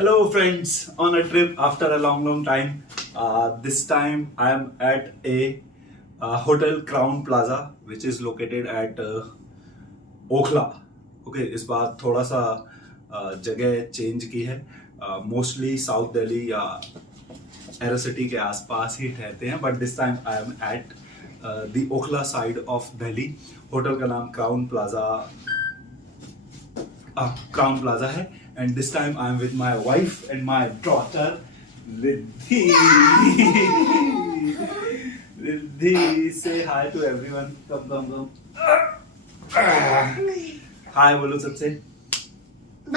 Hello friends, on a trip after a long time. This time I am at a hotel Crown Plaza which is located at Okhla. ओके इस बार थोड़ा सा जगह चेंज की है. Mostly south Delhi या arrow city के आसपास ही ठहरते हैं, but this time I am at the Okhla side of Delhi. होटल का नाम क्राउन प्लाजा है. And this time I am with my wife and my daughter, Riddhi. Riddhi, say hi to everyone. Come. Hi, बोलो सबसे.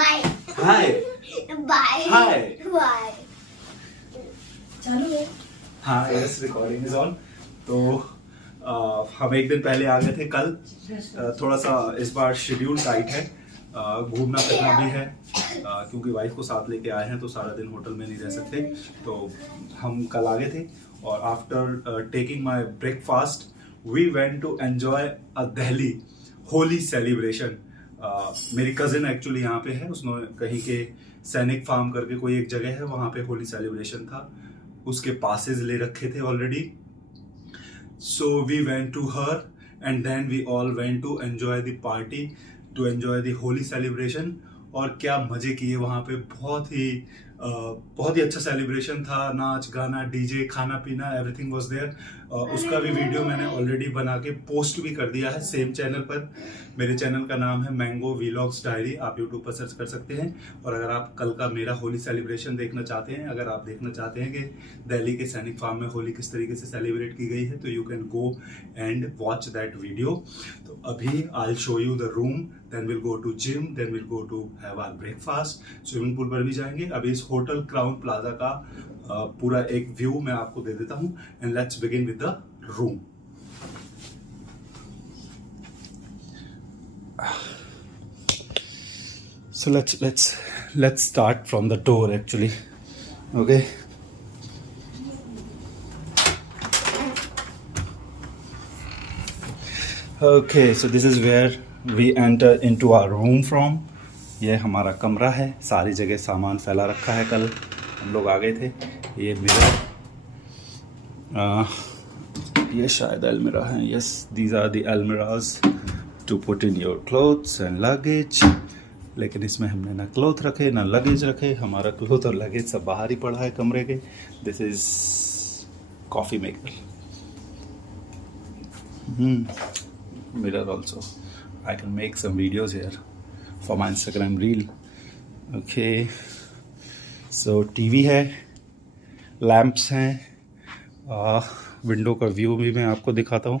Bye. Hi. Bye. Hi. Bye. चालू है. हाँ, yes, recording is on. तो हम एक दिन पहले आ गए थे कल. थोड़ा सा इस बार शेड्यूल टाइट है. घूमना फिरना भी है क्योंकि वाइफ को साथ लेके आए हैं तो सारा दिन होटल में नहीं रह सकते. तो हम कल आ गए थे और after taking my breakfast we went to enjoy a Delhi Holi celebration. मेरी कजिन एक्चुअली यहाँ पे है. उसने कहीं के सैनिक फार्म करके कोई एक जगह है, वहाँ पे होली सेलिब्रेशन था. उसके पासेस ले रखे थे already. So we went to her and then we all went to enjoy the party, to enjoy the Holi celebration. और क्या मजे किए वहाँ पे. बहुत ही अच्छा सेलिब्रेशन था. नाच गाना, डीजे, खाना पीना, एवरीथिंग वाज देयर. उसका भी वीडियो मैंने ऑलरेडी बना के पोस्ट भी कर दिया है सेम चैनल पर. मेरे चैनल का नाम है मैंगो व्लॉग्स डायरी. आप यूट्यूब पर सर्च कर सकते हैं. और अगर आप कल का मेरा होली सेलिब्रेशन देखना चाहते हैं, अगर आप देखना चाहते हैं कि दिल्ली के सैनिक फार्म में होली किस तरीके से सेलिब्रेट की गई है, तो you can go and watch that video. तो अभी I will show you the room, then will go to gym, then will go to have our breakfast. Swimming pool पर भी जाएंगे. अभी इस होटल क्राउन प्लाजा का पूरा एक व्यू मैं आपको दे देता हूँ. And let's begin with the room. So let's start from the door actually. Okay. Okay, so this is where we enter into our room from. ये हमारा कमरा है. सारी जगह सामान फैला रखा है. कल हम लोग आ गए थे. ये मिरर, ये शायद अलमीरा है. Yes, these are the almiras to put in your clothes and luggage. लेकिन इसमें हमने ना क्लोथ रखे ना लगेज रखे. हमारा क्लोथ और लगेज सब बाहर ही पड़ा है कमरे के. This is coffee maker. Mirror also. I can make some videos here for my Instagram reel. Okay, so TV है, लैंप्स हैं. विंडो का व्यू भी मैं आपको दिखाता हूँ.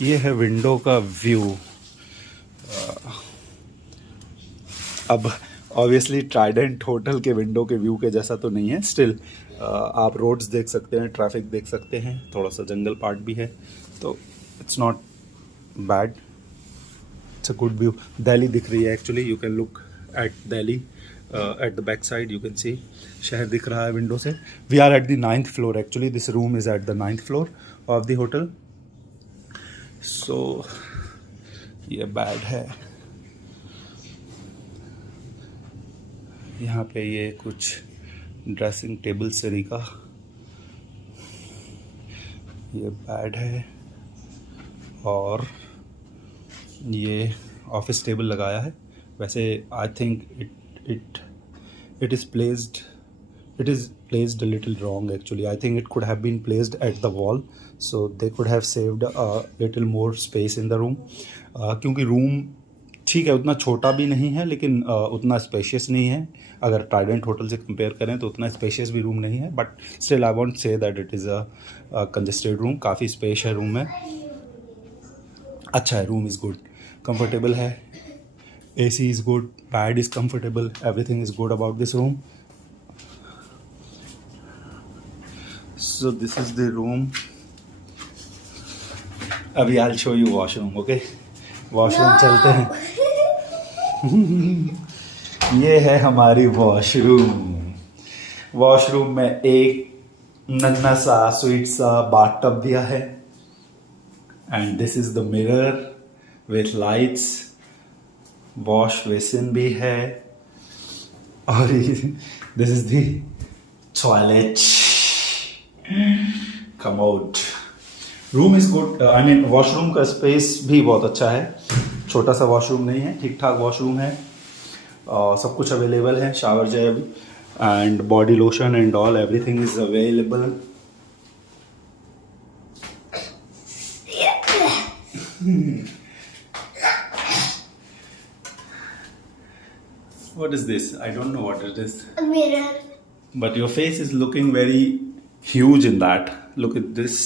ये है विंडो का व्यू. अब ऑब्वियसली ट्राइडेंट होटल के विंडो के व्यू के जैसा तो नहीं है. स्टिल आप रोड्स देख सकते हैं, ट्रैफिक देख सकते हैं. थोड़ा सा जंगल पार्ट भी है, तो it's not bad. It's a good view. Delhi दिख रही है actually. You can look at Delhi at the back side. You can see शहर दिख रहा है विंडो से. We are at the 9th floor actually. This room is at the 9th floor of the hotel. So ये bed है. यहाँ पे ये कुछ ड्रेसिंग टेबल सरी का ये बेड है. और ये ऑफिस टेबल लगाया है. वैसे I think it is placed a little wrong actually. I think it could have been placed at the wall, so they could have saved a little more space in the room. क्योंकि room ठीक है, उतना छोटा भी नहीं है लेकिन उतना स्पेशियस नहीं है. अगर ट्राइडेंट होटल से कंपेयर करें तो उतना स्पेशियस भी रूम नहीं है. But still I want say that it is a congested room. काफ़ी स्पेस है रूम में. अच्छा है. रूम इज़ गुड, कंफर्टेबल है. AC is good, bed is comfortable, everything is good about this room. So this is the room. अभी I will show you washroom. Okay, washroom चलते हैं. ये है हमारी वॉशरूम. वॉशरूम में एक नन्हा सा स्वीट सा बाथटब दिया है. And this is the mirror with lights. Wash basin भी है. और this is the toilet. Commode. Room is good. I mean washroom का स्पेस भी बहुत अच्छा है. छोटा सा वॉशरूम नहीं है, ठीक ठाक वॉशरूम है. सब कुछ अवेलेबल है. Shower gel and body lotion and all everything is available. What is this? I don't know what it is. A mirror. But your face is looking very huge in that. Look at this.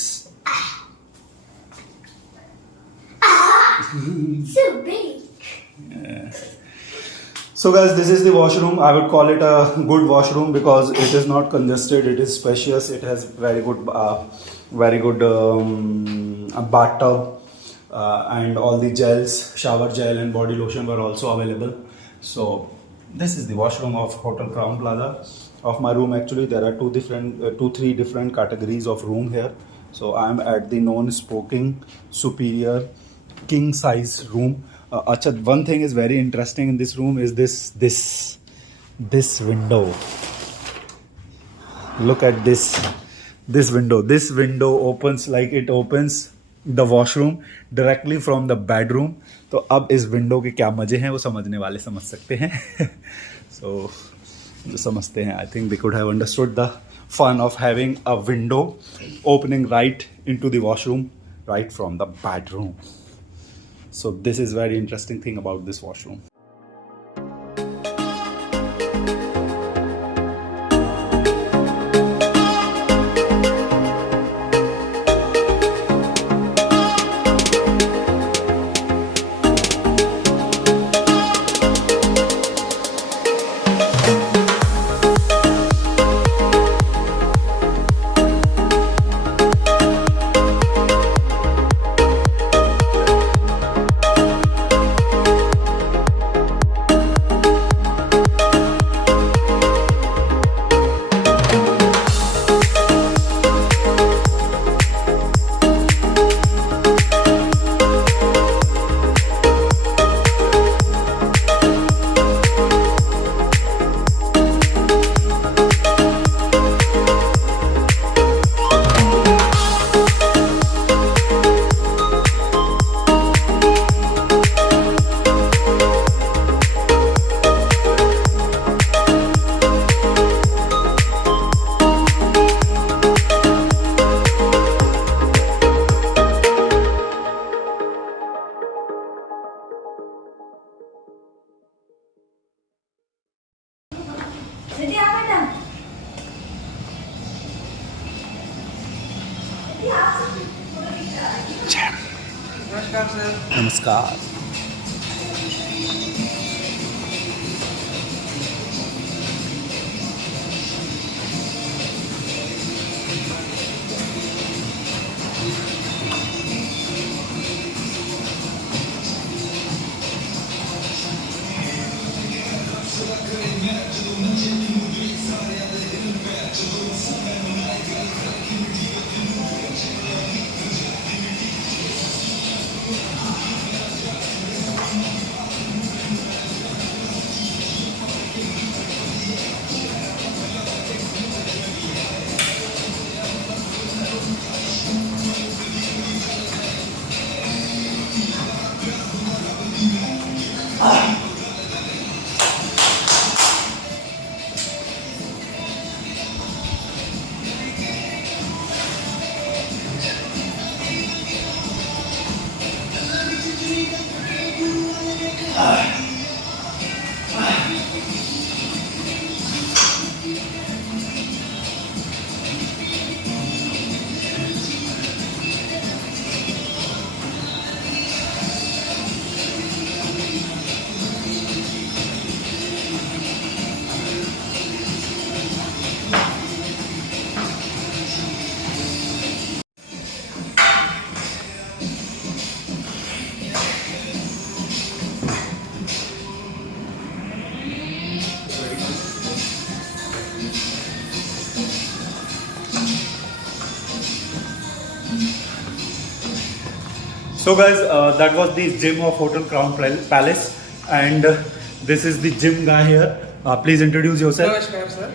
So big. So guys, this is the washroom. I would call it a good washroom because it is not congested. It is spacious. It has very good a bathtub and all the gels, shower gel and body lotion were also available. So this is the washroom of Hotel Crown Plaza. Of my room, actually there are three different categories of room here. So I am at the non-smoking superior king size room. Acha, one thing is very interesting in this room is this window. Look at this window. This window opens like it opens the washroom directly from the bedroom. तो अब इस विंडो के क्या मजे हैं वो समझने वाले समझ सकते हैं. So जो समझते हैं, I think they could have understood the fun of having a window opening right into the washroom right from the bedroom. So this is very interesting thing about this washroom. नमस्कार. So guys, that was the gym of Hotel Crown Palace, and this is the gym guy here. Please introduce yourself. Namaskar, sir.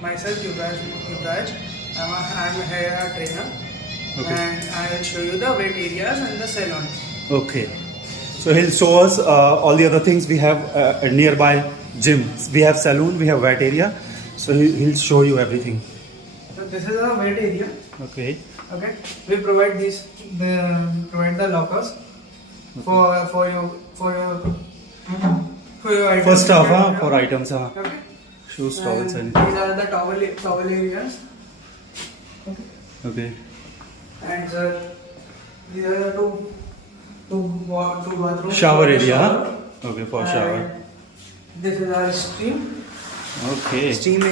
Myself Yuvraj. I'm a hair trainer, Okay. and I will show you the wet areas and the salon. Okay. So he'll show us all the other things. We have a nearby gym. We have saloon. We have wet area. So he'll show you everything. So this is a wet area. Okay. Okay. We provide provide the lockers for your items. First stuff, for items, Okay. shoes, And towels, anything. these are the towel areas. Okay. Okay. And these are the two bathrooms. Shower for the area. shower. Okay, for shower. And this is our steam Okay.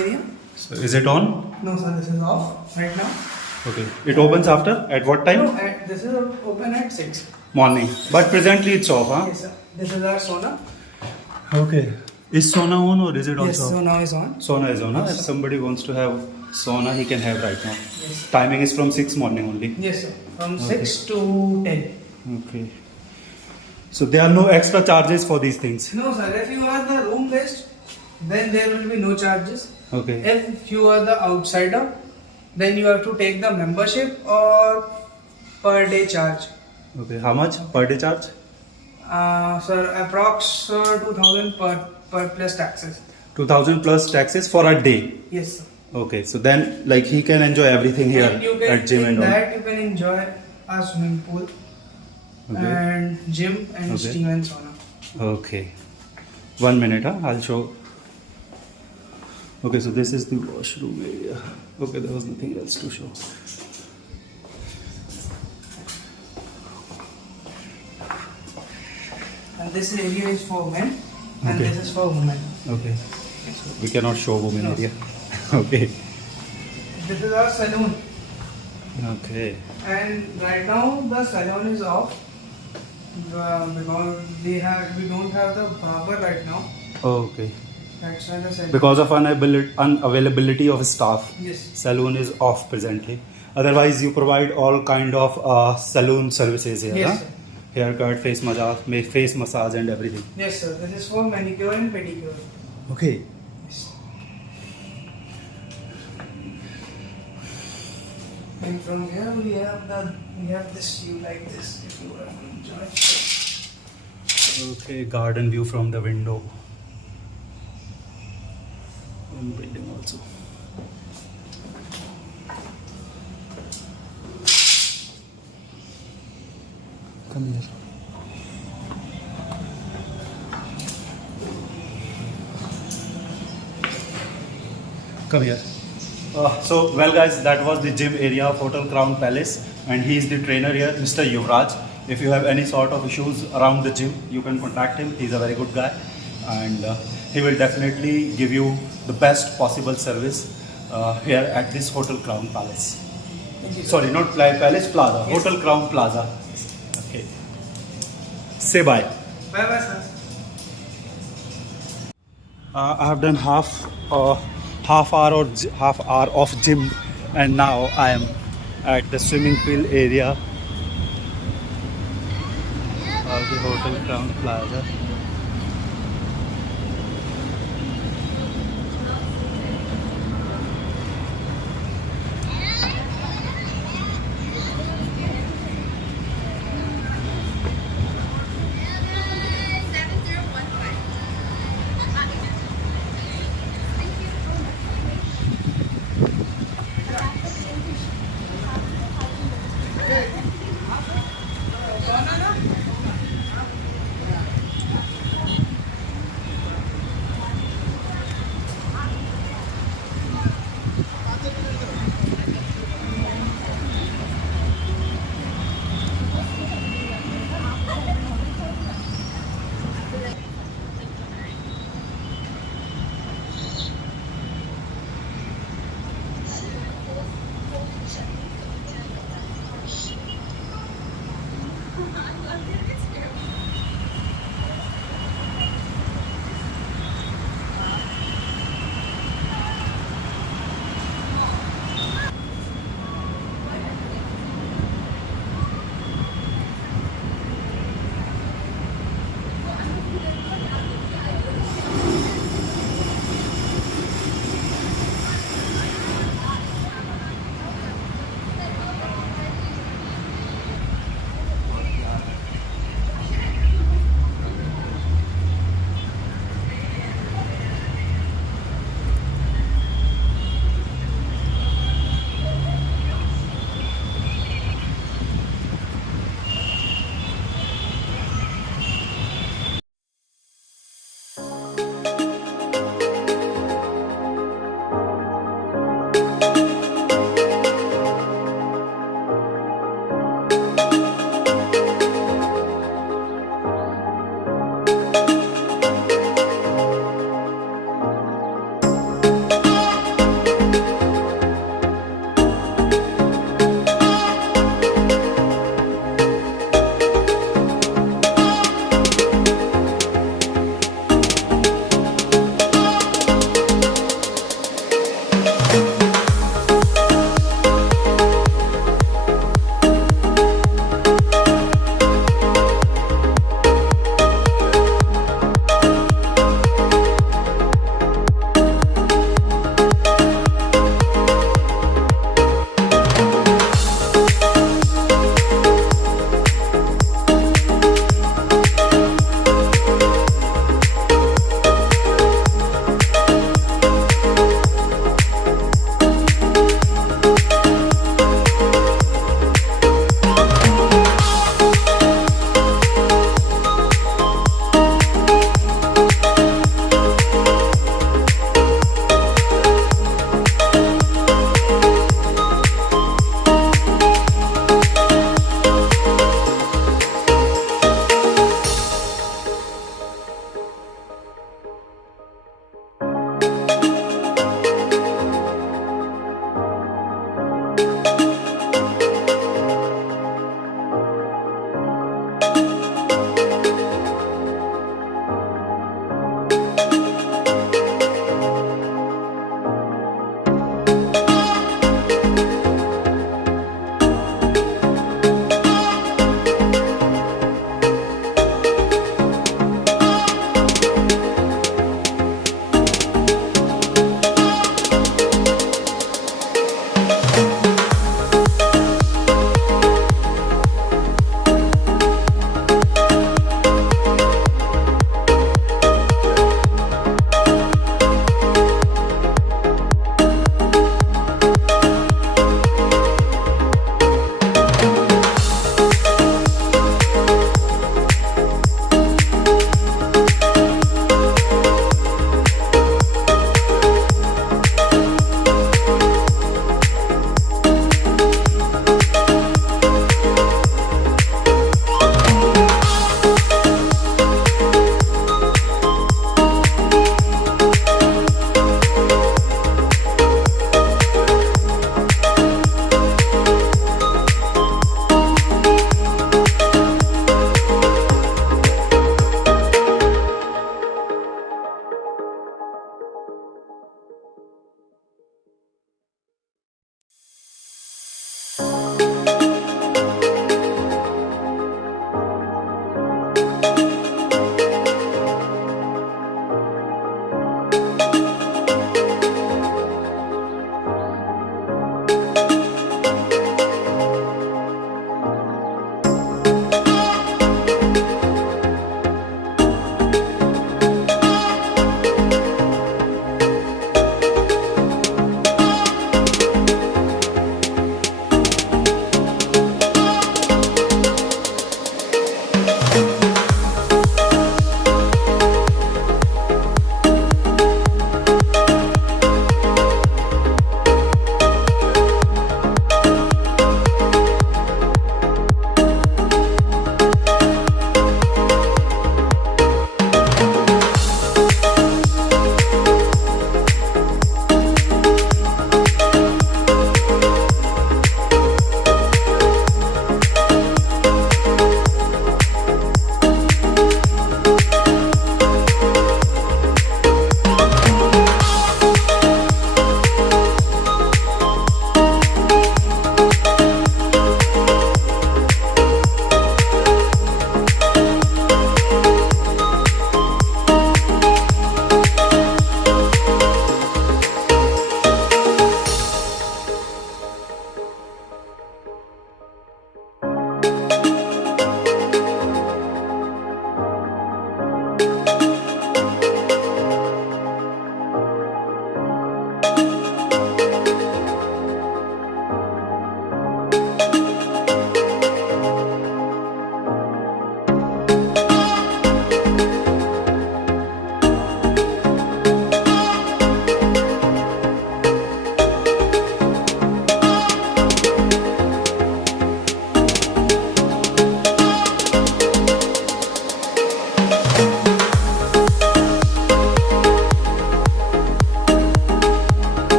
area. So is it on? No, sir, this is off right now. Okay. It opens after? At what time? No, this is open at 6. Morning. But presently it's off, huh? Yes, sir. This is our sauna. Okay. Is sauna on or is it Yes, also? sauna is on. Sauna is on, huh? Yes, If sir. somebody wants to have sauna, he can have right now. Yes. Timing is from 6 morning only. Yes, sir. From Okay. 6 to 10. Okay. So there are no extra charges for these things. No, sir. If you are the room guest, then there will be no charges. Okay. If you are the outsider, then you have to take the membership or per day charge. Okay. How much per day charge? Sir, approx 2000 per plus taxes. 2000 plus taxes for a day. Yes, sir. Okay. So then, like, he can enjoy everything here And you can, at gym in and all. that you can enjoy a swimming pool Okay. and gym and Okay. steam and sauna. Okay. 1 minute, huh? I'll show. Okay, so this is the washroom area. Okay, there was nothing else to show. And this area is for men and Okay. this is for women. Okay. We cannot show women No. area. Okay. This is our saloon, Okay. and right now the salon is off because we don't have the barber right now. Okay. That's why the salon. Because of unavailability of staff, Yes. saloon is off presently. Otherwise, you provide all kind of saloon services here. Yes, Huh? sir. Haircut, face massage, and everything. Yes, sir. This is for manicure and pedicure. Okay. Yes. And from here we have this view like this. If you want to enjoy. Okay, garden view from the window. And building also. Come here. Come here. So, well, guys, that was the gym area of Hotel Crown Palace, and he is the trainer here, Mr. Yuvraj. If you have any sort of issues around the gym, you can contact him. He's a very good guy, and he will definitely give you the best possible service here at this Hotel Crown Palace. Thank you, sir. Sorry, not Palace, Plaza. Yes. Hotel Crown Plaza. Okay. Say bye. Bye bye, sir. I have done half hour of gym, and now I am at the swimming pool area of the Hotel Crown Plaza.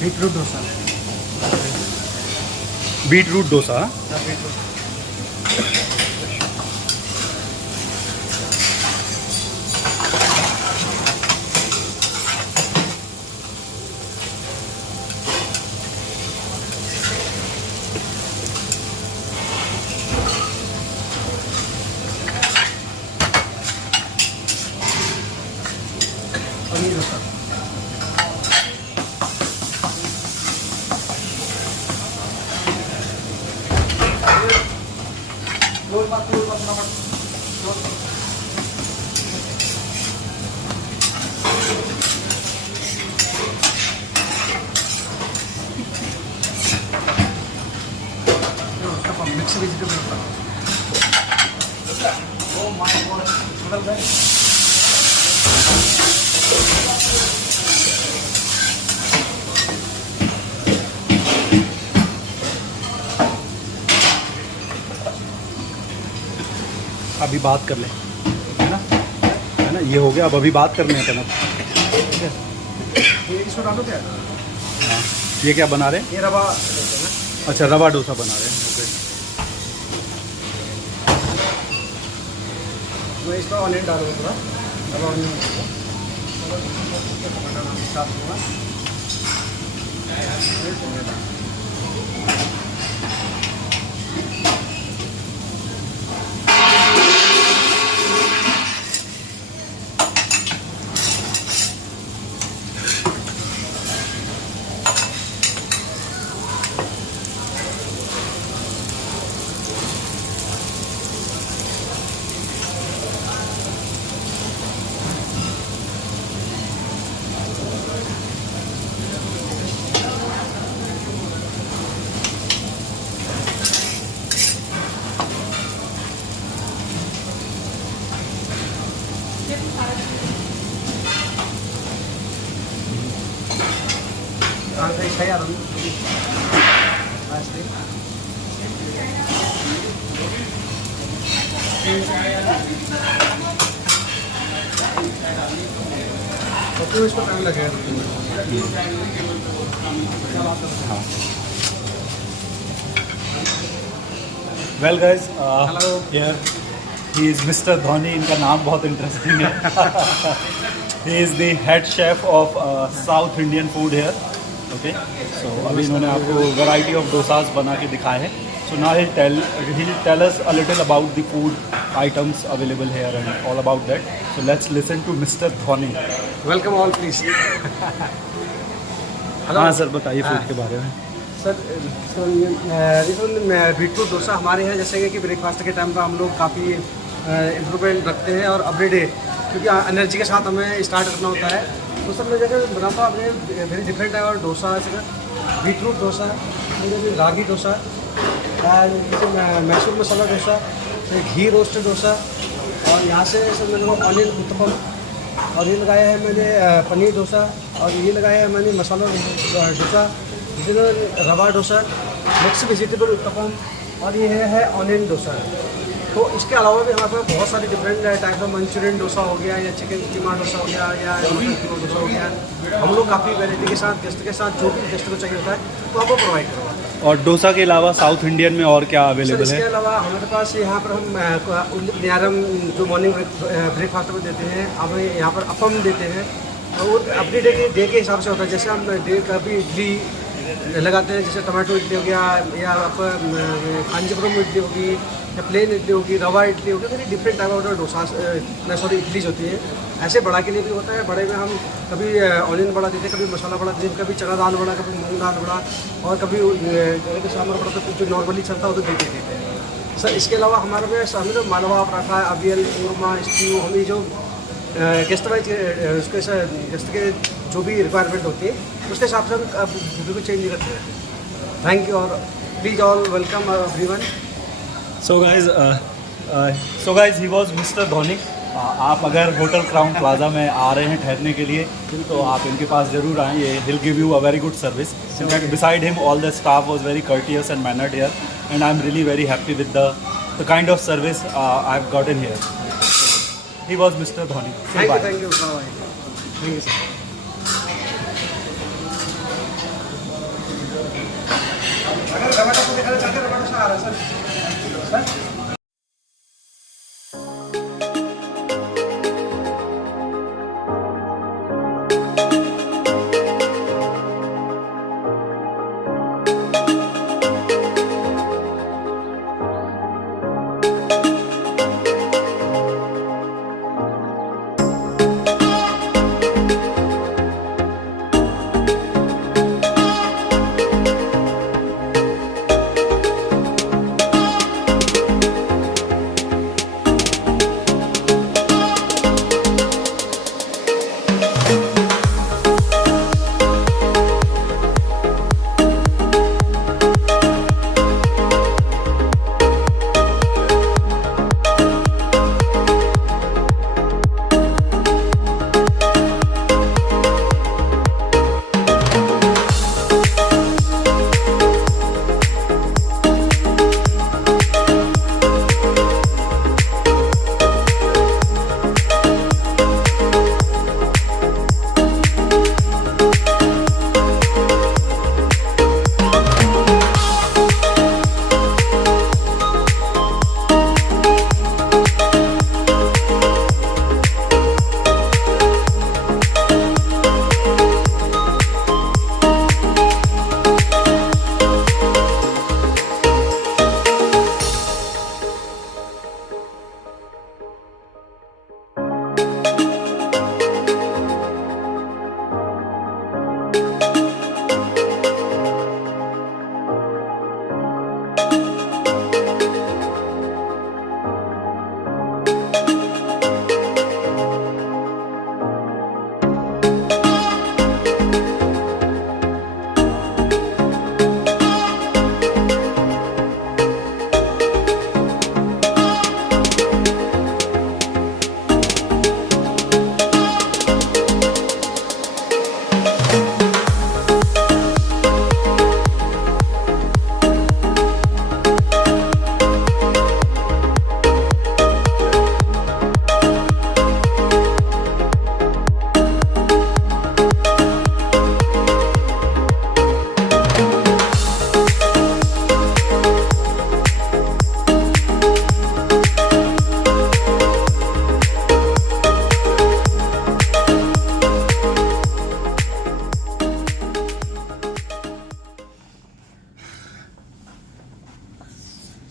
Beetroot dosa. बीटरूट डोसा। पनीर dosa. Mix vegetable. Oh my God, अभी बात कर ले, है ना, ये हो गया। अब अभी बात करने हैं कनक। ठीक है, ये इसको डालो क्या? हाँ, ये क्या बना रहे हैं? ये रवा डोसा है ना? अच्छा, रवा डोसा बना रहे हैं। ओके, मैं इसमें ऑनियन डालूंगा थोड़ा, रवा ऑनियन साफ होगा। तो इसको टाइम लगेगा। Well guys, Hello. Here he is mister Dhoni. इनका नाम बहुत इंटरेस्टिंग है। He is the head chef of south Indian food here. Okay, so अभी इन्होंने आपको वैरायटी ऑफ डोसाज बना के दिखाए हैं। So now he'll tell us a little about the food items available here and all about that. So let's listen to Mr. Dhoni. Welcome all please. हाँ सर, बताइए फूड के बारे में। सर बीटरूट डोसा हमारे यहाँ जैसे कि ब्रेकफास्ट के टाइम पर हम लोग काफ़ी इम्प्रूवमेंट रखते हैं और एवरीडे, क्योंकि एनर्जी के साथ हमें स्टार्ट करना होता है। तो सर मैं जैसे बनाता हूँ अपने very different type of dosa, जैसे बीटरूट डोसा, जैसे रागी डोसा, जैसे मैसूर मसाला डोसा, घी रोस्टेड डोसा, और यहाँ से सर मैंने ऑनियन उत्तपम, और ये लगाया है मैंने पनीर डोसा, और ये लगाया है मैंने मसाला डोसा, जिसमें रवा डोसा, मिक्स वेजिटेबल उत्तपम, और ये है ऑनियन डोसा। तो इसके अलावा भी हमारे पास बहुत सारे different type of Manchurian dosa हो गया, या चिकन कीमा डोसा हो गया, या मटन कीमा डोसा हो गया। हम लोग काफ़ी वैरायटी के साथ गेस्ट के साथ जो भी गेस्ट को चाहिए होता है तो आपको प्रोवाइड करवाते हैं। और डोसा के अलावा साउथ इंडियन में और क्या अवेलेबल इसके है? अलावा हमारे पास यहाँ पर हम नियारम जो मॉर्निंग ब्रेकफास्ट में देते हैं, अब यहाँ पर अपम देते हैं। और वो अपने डे के हिसाब से होता है। जैसे हम डे का भी इडली लगाते हैं, जैसे टमाटो इडली हो गया, या आप कांजीपुरम इडली होगी, या प्लेन इडली होगी, रवा इडली होगी, very different type of dosa इडलीज होती है। ऐसे बड़ा के लिए भी होता है। बड़े में हम कभी ऑनियन बड़ा देते हैं, कभी मसाला बड़ा देते हैं, कभी चना दाल बड़ा, कभी मूंग दाल बड़ा, और कभी सांभर बड़ा, तो जो नॉर्मली चलता है वो तो देते हैं। सर इसके अलावा हमारे में हमें जो मालवा पराठा, अवियल, कूरमा, स्ट्यू, हमें जो गेस्ट वाइज उसके गेस्ट के जो भी रिक्वायरमेंट होती है उसके हिसाब से हम बिल्कुल चेंज नहीं करते हैं। थैंक यू, और please all welcome everyone. So guys, he was Mr. Dhoni. आप अगर होटल क्राउन प्लाजा में आ रहे हैं ठहरने के लिए तो आप इनके पास ज़रूर आएँ। ये he'll give you a very good service. In fact, beside him, all the staff was very courteous and mannered here, and I'm really very happy with the kind of service I've gotten here. So, he was Mr. Dhoni. Say bye. Thank you sir.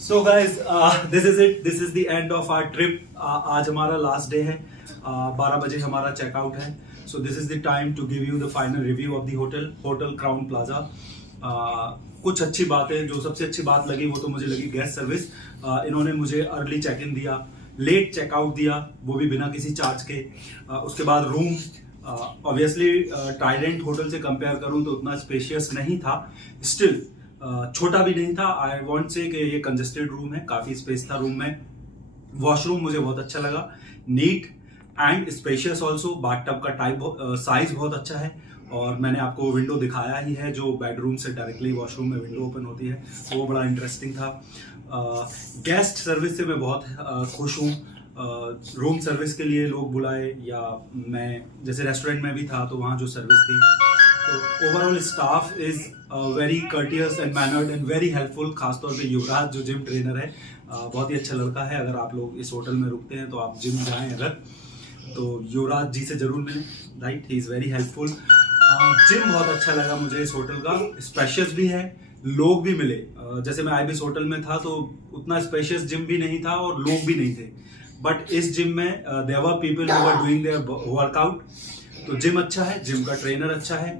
So guys, this is it. This is the end of our trip. आज हमारा last day है. 12 बजे हमारा चेकआउट है. So this is the time to give you the final review of the hotel Crown Plaza. कुछ अच्छी बातें, जो सबसे अच्छी बात लगी वो तो मुझे लगी गेस्ट सर्विस. इन्होंने मुझे अर्ली चेक इन दिया, लेट चेकआउट दिया, वो भी बिना किसी चार्ज के. उसके बाद रूम ऑब्वियसली ट्राइडेंट होटल से कंपेयर करूं तो उतना स्पेशियस नहीं था, स्टिल छोटा भी नहीं था. आई वांट से कि ये कंजेस्टेड रूम है, काफी स्पेस था रूम में. वॉशरूम मुझे बहुत अच्छा लगा, neat and spacious also. Bathtub का टाइप साइज बहुत अच्छा है, और मैंने आपको विंडो दिखाया ही है जो बेडरूम से डायरेक्टली वॉशरूम में विंडो ओपन होती है, वो बड़ा इंटरेस्टिंग था. गेस्ट सर्विस से मैं बहुत खुश हूँ. रूम सर्विस के लिए लोग बुलाए, या मैं जैसे रेस्टोरेंट में भी था तो वहाँ जो सर्विस थी, तो overall staff is very courteous and mannered and very helpful. खासतौर पे युवराज जो जिम ट्रेनर है, बहुत ही अच्छा लड़का है. अगर आप लोग इस होटल में रुकते हैं तो आप जिम जाएं अगर, तो युवराज जी से जरूर मिलें. Right, he is very helpful. Gym बहुत अच्छा लगा मुझे इस होटल का. स्पेशियस भी है, लोग भी मिले. जैसे मैं आईबिस होटल में था तो उतना स्पेशियस जिम भी नहीं था और लोग भी नहीं थे, बट इस जिम में there were people who were doing their workout. तो जिम अच्छा है, जिम का ट्रेनर अच्छा है,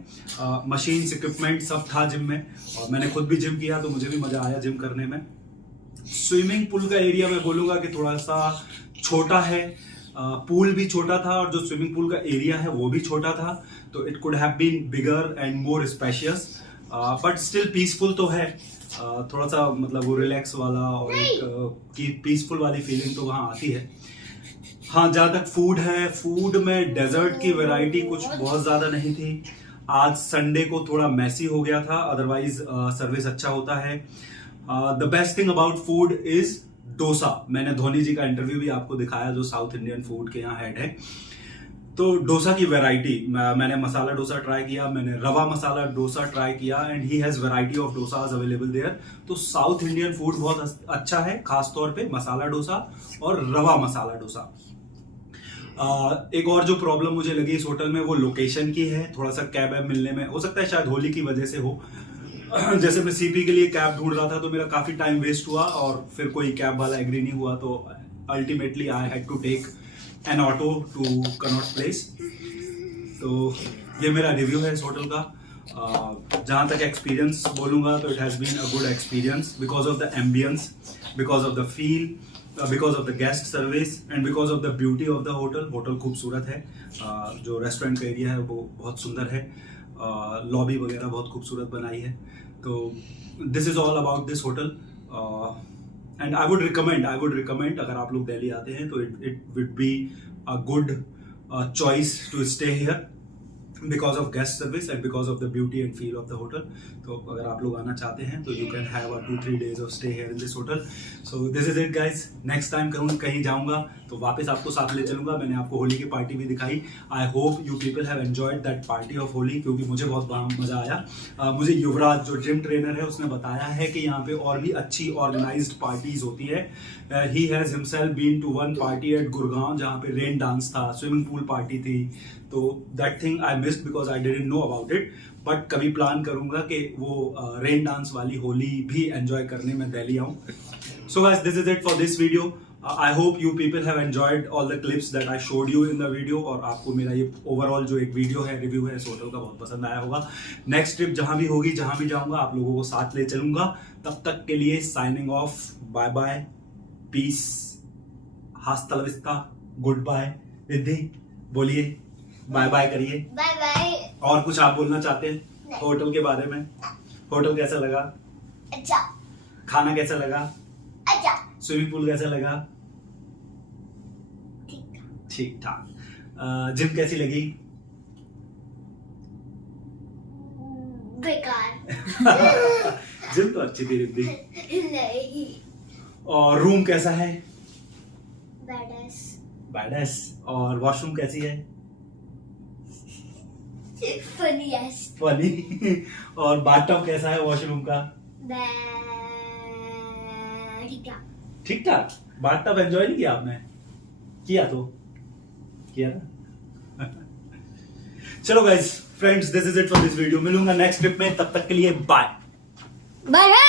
मशीन्स इक्विपमेंट सब था जिम में, और मैंने खुद भी जिम किया तो मुझे भी मजा आया जिम करने में. स्विमिंग पूल का एरिया मैं बोलूंगा कि थोड़ा सा छोटा है. पूल भी छोटा था और जो स्विमिंग पूल का एरिया है वो भी छोटा था, तो it could have been bigger and more spacious, but still peaceful तो है. थोड़ा सा मतलब वो रिलैक्स वाला और एक पीसफुल वाली फीलिंग तो वहाँ आती है. हाँ, जहाँ तक फूड है, फूड में डेजर्ट की वैरायटी कुछ बहुत ज्यादा नहीं थी. आज संडे को थोड़ा मैसी हो गया था, अदरवाइज सर्विस अच्छा होता है. The best thing about food is dosa. मैंने धोनी जी का इंटरव्यू भी आपको दिखाया, जो साउथ इंडियन फूड के यहाँ हेड है. तो डोसा की वैरायटी, मैंने मसाला डोसा ट्राई किया, मैंने रवा मसाला डोसा ट्राई किया, and he has variety of dosas available there. तो साउथ इंडियन फूड बहुत अच्छा है, खास तौर पे मसाला डोसा और रवा मसाला डोसा। एक और जो प्रॉब्लम मुझे लगी इस होटल में वो लोकेशन की है, थोड़ा सा कैब वैब मिलने में हो सकता है शायद होली की वजह से हो। जैसे मैं सीपी के लिए कैब ढूंढ रहा था तो मेरा काफी टाइम वेस्ट हुआ और फिर कोई कैब वाला एग्री नहीं हुआ, तो ultimately I had to take an auto to Connaught Place. तो ये मेरा रिव्यू है इस होटल का। जहाँ तक एक्सपीरियंस बोलूँगा तो it has been a good experience because of the ambience, because of the feel, because of the guest service and because of the beauty of the hotel. Hotel खूबसूरत है, जो रेस्टोरेंट का एरिया है वो बहुत सुंदर है, लॉबी वगैरह बहुत खूबसूरत बनाई है। तो this is all about this hotel and I would recommend अगर आप लोग दिल्ली आते हैं तो it would be a good choice to stay here because of guest service and because of the beauty and feel of the hotel. तो अगर आप लोग आना चाहते हैं तो you can have a 2-3 days of stay here in this hotel. So this is it guys. Next time कहीं जाऊंगा तो वापस आपको साथ ले चलूंगा। मैंने आपको होली की पार्टी भी दिखाई। I hope you people have enjoyed that party of Holi, क्योंकि मुझे बहुत मजा आया। मुझे युवराज जो जिम ट्रेनर है उसने बताया है कि यहाँ पे और भी अच्छी ऑर्गेनाइज्ड पार्टीज होती है। He has himself been to one party at Gurgaon जहाँ पे रेन डांस था, स्विमिंग पूल पार्टी थी। तो that thing I missed because I didn't know about it, but कभी प्लान करूंगा कि वो रेन डांस वाली होली भी एंजॉय करने में दिल्ली आऊं। So guys this is it for this video. I hope you people have enjoyed all the clips that I showed you in the video, और आपको मेरा ये ओवरऑल जो एक वीडियो है, रिव्यू है इस होटल का बहुत पसंद आया होगा। नेक्स्ट ट्रिप जहां भी होगी, जहां भी जाऊंगा आप लोगों को साथ ले चलूंगा। तब तक के लिए signing off, bye bye, peace, hasta la vista, good bye. Riddhi बोलिए, बाय बाय करिए। Bye bye. और कुछ आप बोलना चाहते हैं होटल के बारे में? होटल कैसा लगा? अच्छा। खाना कैसा लगा? अच्छा। स्विमिंग पूल कैसा लगा? ठीक ठाक। जिम कैसी लगी? बेकार। जिम तो अच्छी थी रिद्धि। नहीं। और रूम कैसा है? बैडस। और वॉशरूम कैसी है? फनीएस्ट। फनी। और बाथटब कैसा है वॉशरूम का? ठीक ठाक। बाथटब एंजॉय नहीं किया आपने? किया तो किया ना। चलो guys friends, this is it for this video. मिलूंगा नेक्स्ट ट्रिप में, तब तक के लिए बाय। बाय।